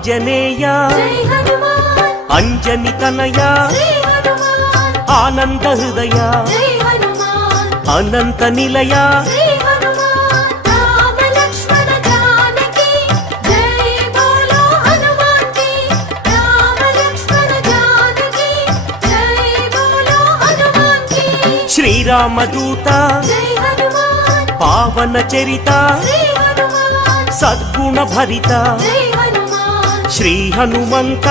ఆంజనేయ అంజని తనయ ఆనంద హృదయ అనంత నిలయ శ్రీరామదూత పావన చరిత సద్గుణ భరిత శ్రీ హనుమంత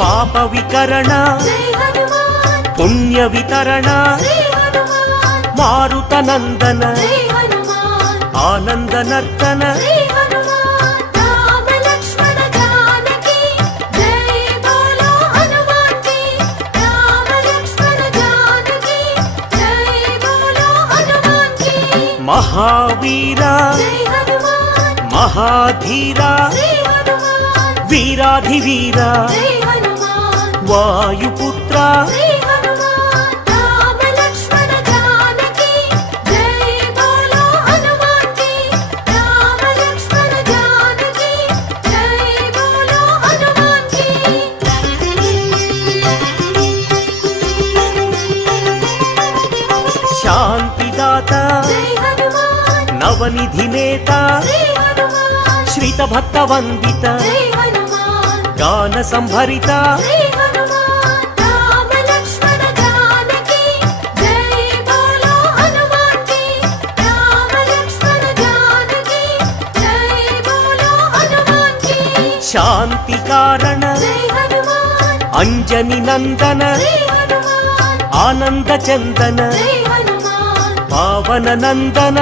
పాప వికరణ పుణ్య వితరణ మారుత నందన ఆనంద నర్తన మహావీర మహాధీర వీరాధివీర వాయుపుత్ర శాంతిదాత నవనిధి నేత శ్రీత భక్త వందిత గాన సంభరిత శాంతి కారణ అంజని నందన ఆనంద చందన పావన నందన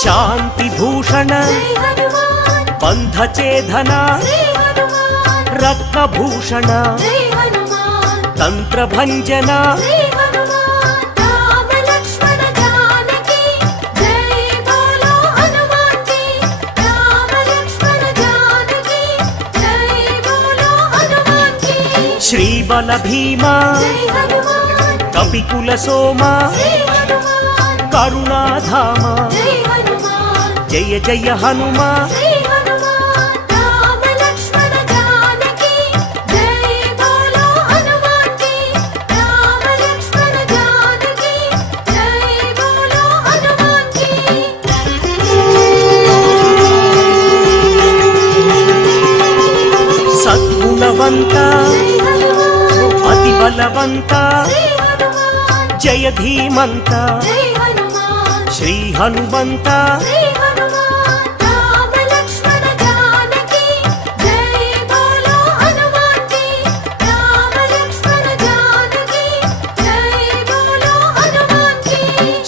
శాంతి భూషణ బంధచేధన రత్నభూషణ తంత్రభంజన శ్రీబల భీమ కపికుల సోమ కరుణాధామ జయ జయ హనుమ సద్గుణవంత అతి బలవంత జయ ధీమంత శ్రీ హనుమంత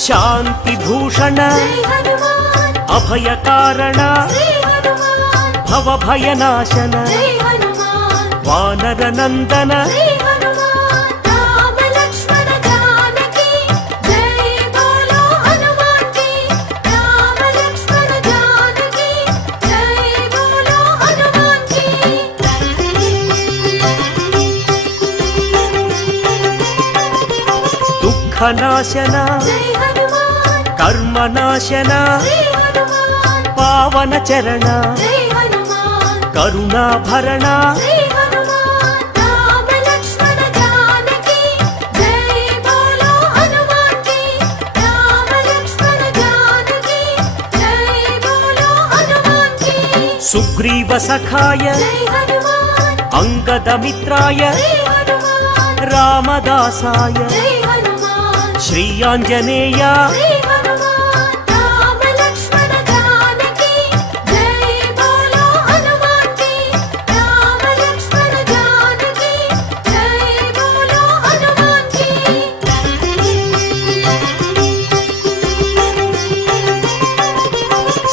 శాంతి భూషణ అభయ కారణ భవ భయనాశన వానర నందన దుఃఖనాశన కర్మనాశన పావన చరణ కరుణాభరణ సుగ్రీవ సఖాయ అంగదమిత్రాయ రామదాసాయ శ్రీ ఆంజనేయ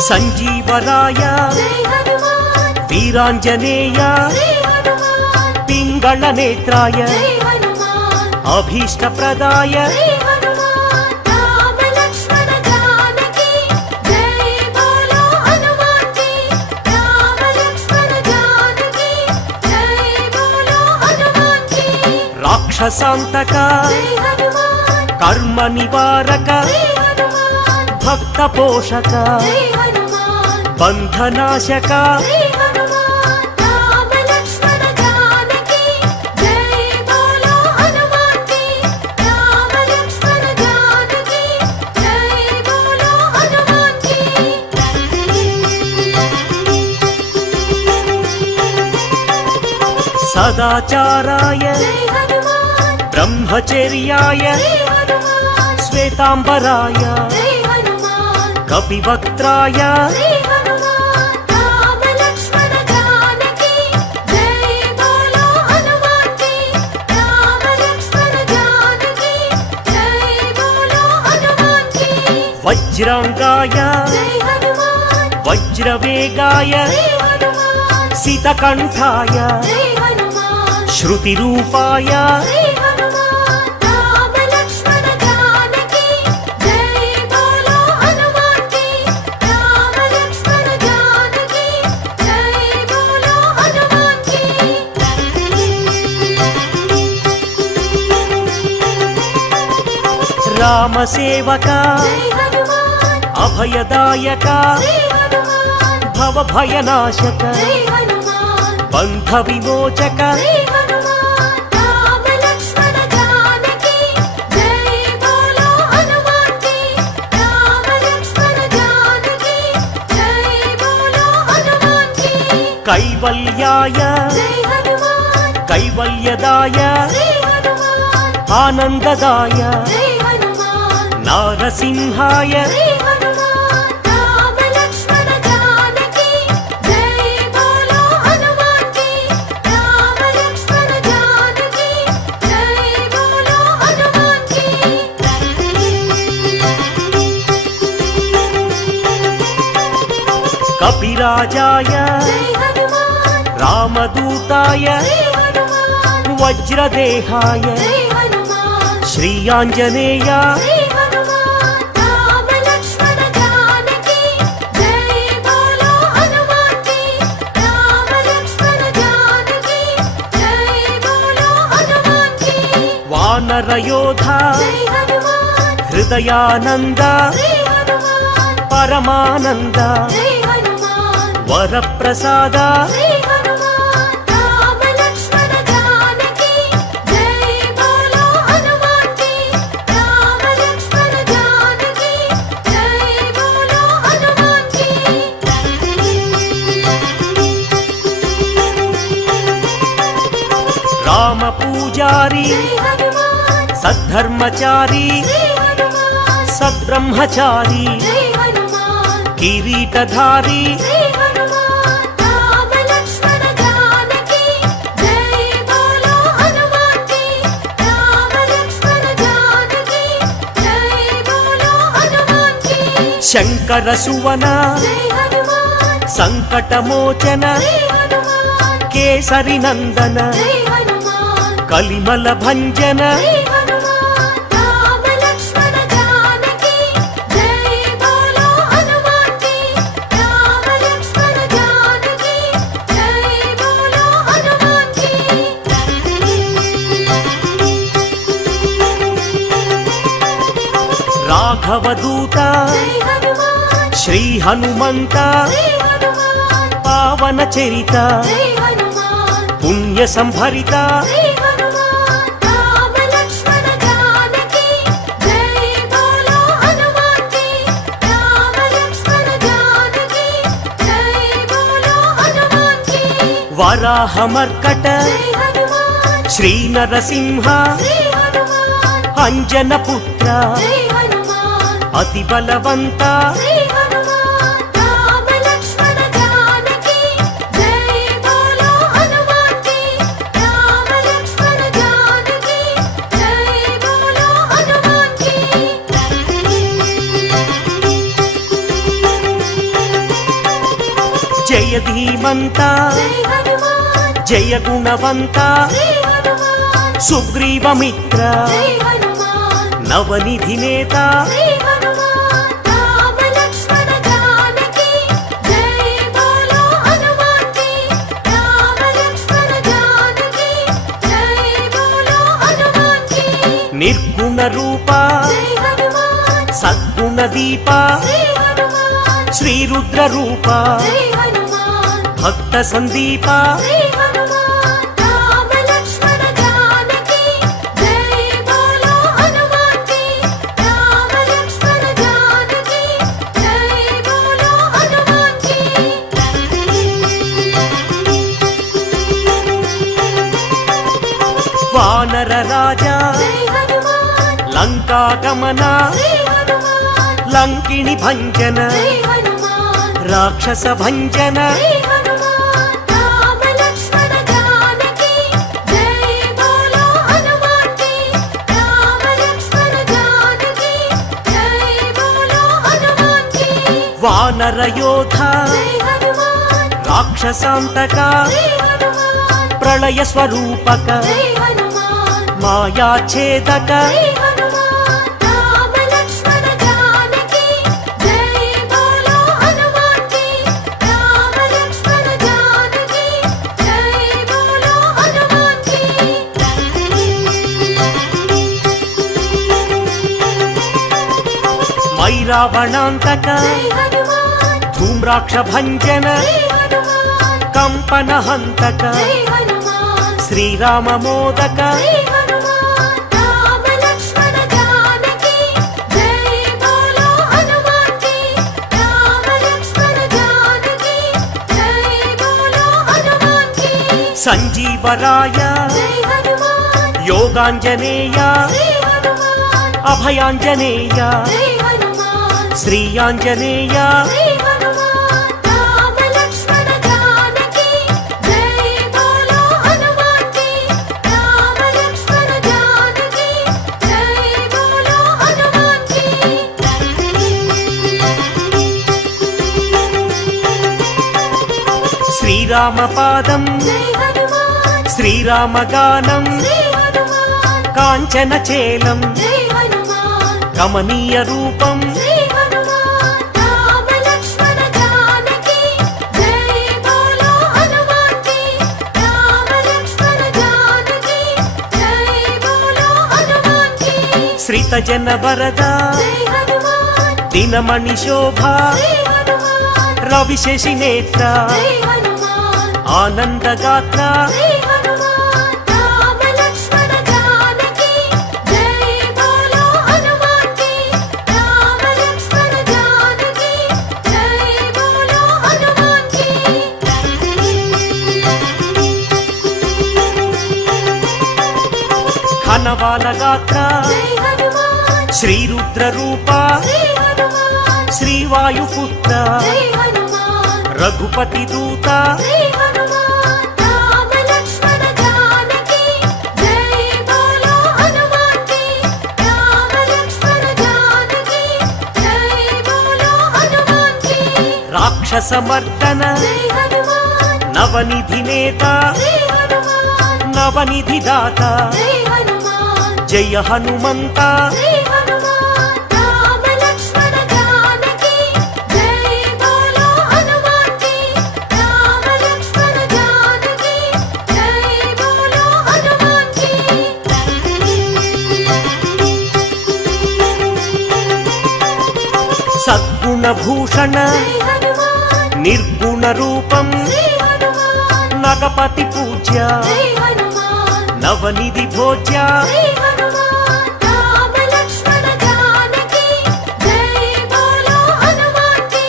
సంజీవరాయ జై హనుమాన్ వీరాంజనేయ శ్రీ హనుమాన్ పింగళ నేత్రాయ జై హనుమాన్ అభీష్టప్రదాయ శ్రీ హనుమాన్ రామ లక్ష్మణ జానకి జై బోలో హనుమాన్ కి రామ లక్ష్మణ జానకి జై బోలో హనుమాన్ కి రాక్షసాంతక జై హనుమాన్ కర్మ నివారక శ్రీ హనుమాన్ భక్త పోషక జై హనుమాన్ బంధనాశక శ్రీ హనుమాన్ రామ లక్ష్మణ జానకి జై బోలో హనుమాన్ కి రామ లక్ష్మణ జానకి జై బోలో హనుమాన్ కి సదాచారాయ జై హనుమాన్ బ్రహ్మచర్యాయ శ్రీ హనుమాన్ శ్వేతాంబరాయ జై హనుమాన్ కపివక్త్రాయ శ్రీ హనుమాన్ రామ లక్ష్మణ జానకి జై బోలో హనుమాన్ కి రామ లక్ష్మణ జానకి జై బోలో హనుమాన్ కి వజ్రాంగాయ జై హనుమాన్ వజ్రవేగాయ శ్రీ హనుమాన్ సితకంఠాయ జై హనుమాన్ శృతిరూపాయ శ్రీ హనుమాన్ రామ లక్ష్మణ జానకి జై బోలో హనుమాన్ కి రామ లక్ష్మణ జానకి జై బోలో హనుమాన్ కి రామసేవక జై హనుమాన్ అభయదాయక శ్రీ హనుమాన్ భవభయనాశక జై హనుమాన్ బంధ విమోచక శ్రీ హనుమాన్ రామ లక్ష్మణ జానకి జై బోలో హనుమాన్ కి రామ లక్ష్మణ జానకి జై బోలో హనుమాన్ కి కైవల్యాయ జై హనుమాన్ కైవల్యదాయ శ్రీ హనుమాన్ ఆనందదాయ జై హనుమాన్ నారసింహాయ శ్రీ హనుమాన్ రామ లక్ష్మణ జానకి జై బోలో హనుమాన్ కి రామ లక్ష్మణ జానకి జై బోలో హనుమాన్ కి కపిరాజాయ జై హనుమాన్ రామదూతాయ శ్రీ హనుమాన్ వజ్రదేహాయ జై హనుమాన్ శ్రీయాంజనేయ శ్రీ హనుమాన్ రామ లక్ష్మణ జానకి జై బోలో హనుమాన్ కి రామ లక్ష్మణ జానకి జై బోలో హనుమాన్ కి వానరయోధ జై హనుమాన్ హృదయానంద శ్రీ హనుమాన్ పరమానంద జై హనుమాన్ వరప్రసాద శ్రీ హనుమాన్ రామ లక్ష్మణ జానకి జై బోలో హనుమాన్ కి రామ లక్ష్మణ జానకి జై బోలో హనుమాన్ కి రామ పూజారి జై హనుమాన్ సద్ధర్మచారి శ్రీ హనుమాన్ సద్బ్రహ్మచారి జై హనుమాన్ కిరీటధారి శ్రీ హనుమాన్ రామ లక్ష్మణ జానకి జై బోలో హనుమాన్ కి రామ లక్ష్మణ జానకి జై బోలో హనుమాన్ కి శంకర సువన జై హనుమాన్ సంకటమోచన శ్రీ హనుమాన్ కేసరి నందన జై హనుమాన్ కలిమల భంజన శ్రీ హనుమాన్ రామ లక్ష్మణ జానకి జై బోలో హనుమాన్ కి రామ లక్ష్మణ జానకి జై బోలో హనుమాన్ కి రాఘవదూత జై హనుమాన్ శ్రీ హనుమంత శ్రీ హనుమాన్ పావన చరిత జై హనుమాన్ పుణ్య సంభరిత శ్రీ హనుమాన్ రామ లక్ష్మణ జానకి జై బోలో హనుమాన్ కి రామ లక్ష్మణ జానకి జై బోలో హనుమాన్ కి వరాహమర్కట జై హనుమాన్ శ్రీ నరసింహ శ్రీ హనుమాన్ అంజన పుత్ర జై హనుమాన్ అతి బలవంత శ్రీ హనుమాన్ రామ లక్ష్మణ జానకి జై బోలో హనుమాన్ కి రామ లక్ష్మణ జానకి జై బోలో హనుమాన్ కి జయ ధీమంత జై హనుమాన్ జయ గుణవంత శ్రీ హనుమాన్ సుగ్రీవమిత్ర జై హనుమాన్ నవనిధి నేత శ్రీ హనుమాన్ రామ లక్ష్మణ జానకి జై బోలో హనుమాన్ కి రామ లక్ష్మణ జానకి జై బోలో హనుమాన్ కి నిర్గుణ రూప జై హనుమాన్ సద్గుణ దీప శ్రీ హనుమాన్ శ్రీ రుద్ర రూప జై హనుమాన్ భక్త సందీప శ్రీ హనుమాన్ రామ లక్ష్మణ జానకి జై బోలో హనుమాన్ కి రామ లక్ష్మణ జానకి జై బోలో హనుమాన్ కి వానర రాజా జై హనుమాన్ లంకా గమన శ్రీ హనుమాన్ లంకిణి భంజన జై హనుమాన్ రాక్షస భంజన శ్రీ హనుమాన్ రామ లక్ష్మణ జానకి జై బోలో హనుమాన్ కి రామ లక్ష్మణ జానకి జై బోలో హనుమాన్ కి వానర యోధ జై హనుమాన్ రాక్షసాంతక శ్రీ హనుమాన్ ప్రళయ స్వరూపక జై హనుమాన్ మాయాఛేదక శ్రీ హనుమాన్ రామ లక్ష్మణ జానకి జై బోలో హనుమాన్ కి రామ లక్ష్మణ జానకి జై బోలో హనుమాన్ కి మైరావణాంతక జై హనుమాన్ ధూమ్రాక్ష భంజన శ్రీ హనుమాన్ కంపన హంతక జై హనుమాన్ శ్రీరామ మోదక శ్రీ హనుమాన్ రామ లక్ష్మణ జానకి జై బోలో హనుమాన్ కి రామ లక్ష్మణ జానకి జై బోలో హనుమాన్ కి సంజీవరాయ జై హనుమాన్ యోగాంజనేయ శ్రీ హనుమాన్ అభయాంజనేయ జై హనుమాన్ శ్రీయాంజనేయ శ్రీ హనుమాన్ రామ లక్ష్మణ జానకి జై బోలో హనుమాన్ కి రామ లక్ష్మణ జానకి జై బోలో హనుమాన్ కి శ్రీరామ పాదం జై హనుమాన్ శ్రీరామ గానం శ్రీ హనుమాన్ కాంచన చేలం జై హనుమాన్ కమనీయ రూపం శ్రీ హనుమాన్ రామ లక్ష్మణ జానకి జై బోలో హనుమాన్ కి రామ లక్ష్మణ జానకి జై బోలో హనుమాన్ కి శ్రిత జన వరద జై హనుమాన్ దినమణి శోభ శ్రీ హనుమాన్ రవిశేషి నేత్ర జై హనుమాన్ ఆనందగాత్ర శ్రీ హనుమాన్ రామ లక్ష్మణ జానకి జై బోలో హనుమాన్ కి రామ లక్ష్మణ జానకి జై బోలో హనుమాన్ కి ఘనవాల గాత్ర జై హనుమాన్ శ్రీరుద్ర రూప శ్రీ హనుమాన్ శ్రీవాయుపుత్ర జై హనుమాన్ రఘుపతి దూత శ్రీ హనుమాన్ రామ లక్ష్మణ జానకి జై బోలో హనుమాన్ కి రామ లక్ష్మణ జానకి జై బోలో హనుమాన్ కి రాక్షస మర్దన జై హనుమాన్ నవనిధి నేత శ్రీ హనుమాన్ నవనిధి దాత జై హనుమాన్ జయ హనుమంత శ్రీ హనుమాన్ రామ లక్ష్మణ జానకి జై బోలో హనుమాన్ కి రామ లక్ష్మణ జానకి జై బోలో హనుమాన్ కి సద్గుణ భూషణ జై హనుమాన్ నిర్గుణ రూపం శ్రీ హనుమాన్ నగపతి పూజ్య జై హనుమాన్ నవనిధి భోజ్య శ్రీ హనుమాన్ రామ లక్ష్మణ జానకి జై బోలో హనుమాన్ కి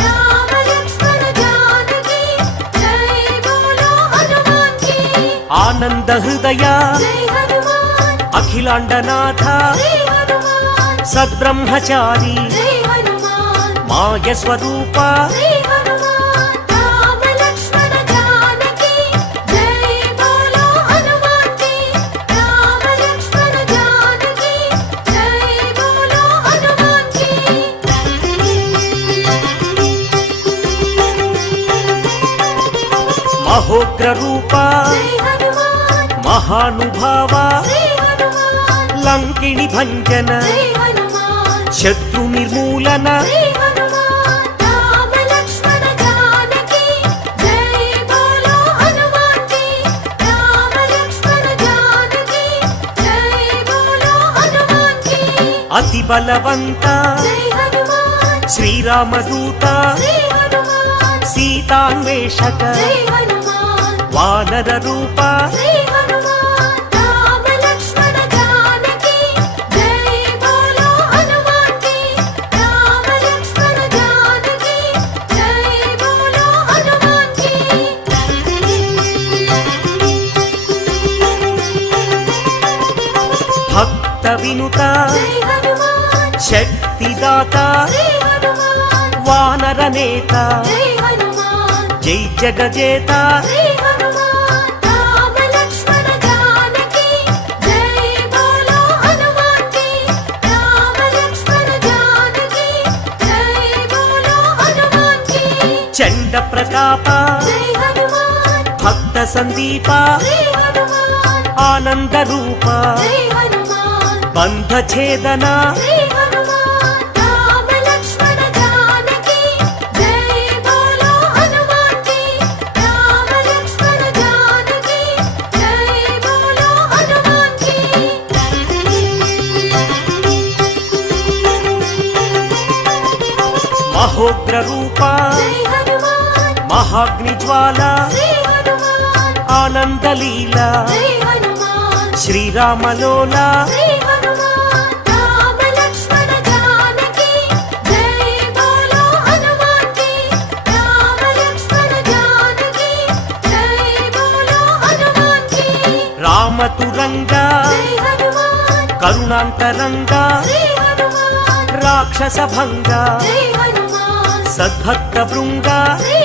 రామ లక్ష్మణ జానకి జై బోలో హనుమాన్ కి ఆనంద హృదయ జై హనుమాన్ అఖిలాండనాథ శ్రీ హనుమాన్ సద్బ్రహ్మచారి జై హనుమాన్ మాయ స్వరూప శ్రీ హనుమాన్ రామ లక్ష్మణ జానకి జై బోలో హనుమాన్ కి రామ లక్ష్మణ జానకి జై బోలో హనుమాన్ కి మహోగ్ర రూప జై హనుమాన్ మహానుభావ శ్రీ హనుమాన్ లంకిణి భంజన జై హనుమాన్ శత్రు నిర్మూలన శ్రీ హనుమాన్ రామ లక్ష్మణ జానకి జై బోలో హనుమాన్ కి రామ లక్ష్మణ జానకి జై బోలో హనుమాన్ కి అతి బలవంత జై హనుమాన్ శ్రీరామదూత శ్రీ హనుమాన్ సీతాన్వేషక జై హనుమాన్ వానర రూప శ్రీ హనుమాన్ రామ లక్ష్మణ జానకి జై బోలో హనుమాన్ కి రామ లక్ష్మణ జానకి జై బోలో హనుమాన్ కి భక్త వినుత జై హనుమాన్ శక్తిదాత శ్రీ హనుమాన్ వానర నేత జై హనుమాన్ జై జగజేత శ్రీ హనుమాన్ రామ లక్ష్మణ జానకి జై బోలో హనుమాన్ కి రామ లక్ష్మణ జానకి జై బోలో హనుమాన్ కి చండ ప్రతాప జై హనుమాన్ భక్త సందీప శ్రీ హనుమాన్ ఆనంద రూప జై హనుమాన్ బంధ ఛేదన శ్రీ హనుమాన్ రామ లక్ష్మణ జానకి జై బోలో హనుమాన్ కి రామ లక్ష్మణ జానకి జై బోలో హనుమాన్ కి మహోగ్ర రూప జై హనుమాన్ మహాగ్ని జ్వాల శ్రీ హనుమాన్ ఆనంద లీల జై హనుమాన్ శ్రీరామలోల శ్రీ హనుమాన్ రామ లక్ష్మణ జానకి జై బోలో హనుమాన్ కి రామ లక్ష్మణ జానకి జై బోలో హనుమాన్ కి రామతురంగ జై హనుమాన్ కరుణాంతరంగ శ్రీ హనుమాన్ రాక్షస భంగ జై హనుమాన్ సద్భక్త బృంగ శ్రీ